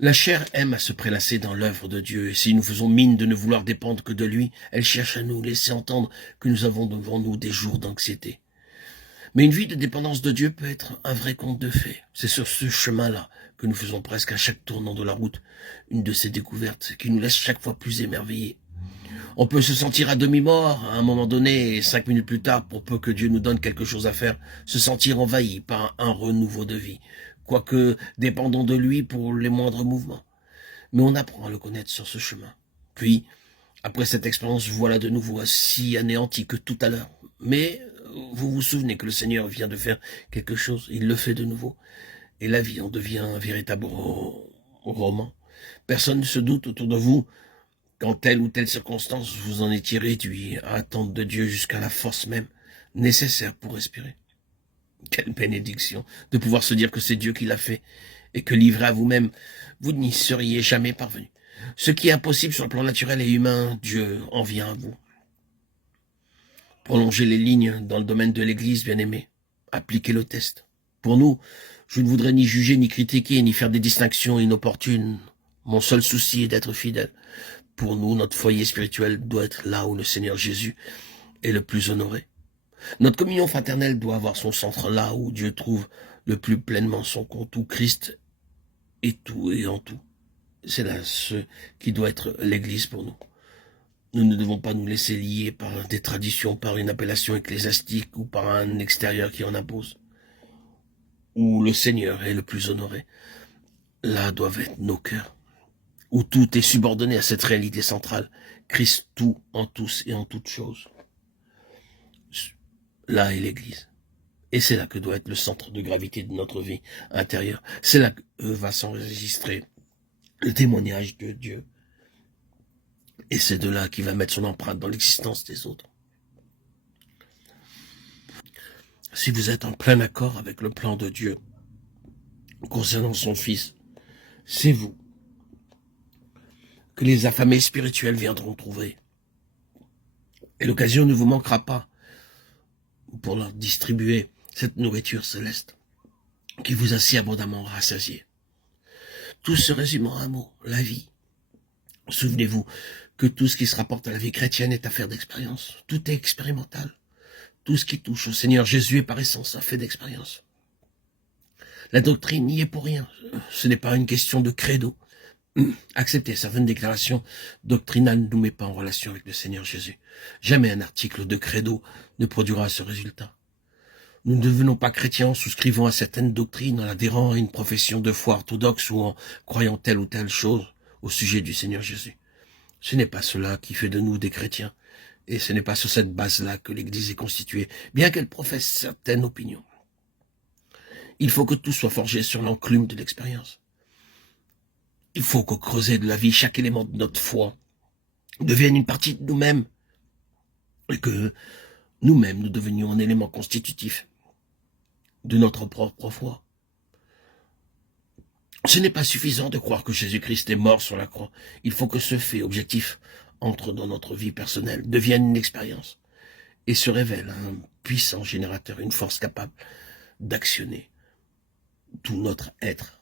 La chair aime à se prélasser dans l'œuvre de Dieu, et si nous faisons mine de ne vouloir dépendre que de lui, elle cherche à nous laisser entendre que nous avons devant nous des jours d'anxiété. Mais une vie de dépendance de Dieu peut être un vrai conte de fées. C'est sur ce chemin-là que nous faisons presque à chaque tournant de la route une de ces découvertes qui nous laisse chaque fois plus émerveillés. On peut se sentir à demi-mort à un moment donné et 5 minutes plus tard, pour peu que Dieu nous donne quelque chose à faire, se sentir envahi par un renouveau de vie, quoique dépendons de lui pour les moindres mouvements. Mais on apprend à le connaître sur ce chemin. Puis, après cette expérience, voilà de nouveau aussi anéanti que tout à l'heure. Mais vous vous souvenez que le Seigneur vient de faire quelque chose, il le fait de nouveau. Et la vie en devient un véritable roman. Personne ne se doute autour de vous qu'en telle ou telle circonstance, vous en étiez réduit à attendre de Dieu jusqu'à la force même nécessaire pour respirer. Quelle bénédiction de pouvoir se dire que c'est Dieu qui l'a fait et que livré à vous-même, vous n'y seriez jamais parvenu. Ce qui est impossible sur le plan naturel et humain, Dieu en vient à vous. Prolongez les lignes dans le domaine de l'Église, bien-aimé. Appliquez le test. Pour nous, je ne voudrais ni juger, ni critiquer, ni faire des distinctions inopportunes. Mon seul souci est d'être fidèle. Pour nous, notre foyer spirituel doit être là où le Seigneur Jésus est le plus honoré. Notre communion fraternelle doit avoir son centre là où Dieu trouve le plus pleinement son compte, où Christ est tout et en tout. C'est là ce qui doit être l'Église pour nous. Nous ne devons pas nous laisser lier par des traditions, par une appellation ecclésiastique ou par un extérieur qui en impose. Où le Seigneur est le plus honoré. Là doivent être nos cœurs. Où tout est subordonné à cette réalité centrale. Christ tout en tous et en toutes choses. Là est l'Église. Et c'est là que doit être le centre de gravité de notre vie intérieure. C'est là que va s'enregistrer le témoignage de Dieu. Et c'est de là qu'il va mettre son empreinte dans l'existence des autres. Si vous êtes en plein accord avec le plan de Dieu concernant son Fils, c'est vous que les affamés spirituels viendront trouver. Et l'occasion ne vous manquera pas pour leur distribuer cette nourriture céleste qui vous a si abondamment rassasié. Tout se résume en un mot, la vie. Souvenez-vous que tout ce qui se rapporte à la vie chrétienne est affaire d'expérience. Tout est expérimental. Tout ce qui touche au Seigneur Jésus est par essence un fait d'expérience. La doctrine n'y est pour rien. Ce n'est pas une question de credo. Accepter certaines déclarations doctrinales ne nous met pas en relation avec le Seigneur Jésus. Jamais un article de credo ne produira ce résultat. Nous ne devenons pas chrétiens en souscrivant à certaines doctrines, en adhérant à une profession de foi orthodoxe ou en croyant telle ou telle chose au sujet du Seigneur Jésus. Ce n'est pas cela qui fait de nous des chrétiens, et ce n'est pas sur cette base-là que l'Église est constituée, bien qu'elle professe certaines opinions. Il faut que tout soit forgé sur l'enclume de l'expérience. Il faut qu'au creuset de la vie, chaque élément de notre foi devienne une partie de nous-mêmes, et que nous-mêmes nous devenions un élément constitutif de notre propre foi. Ce n'est pas suffisant de croire que Jésus-Christ est mort sur la croix. Il faut que ce fait objectif entre dans notre vie personnelle, devienne une expérience et se révèle un puissant générateur, une force capable d'actionner tout notre être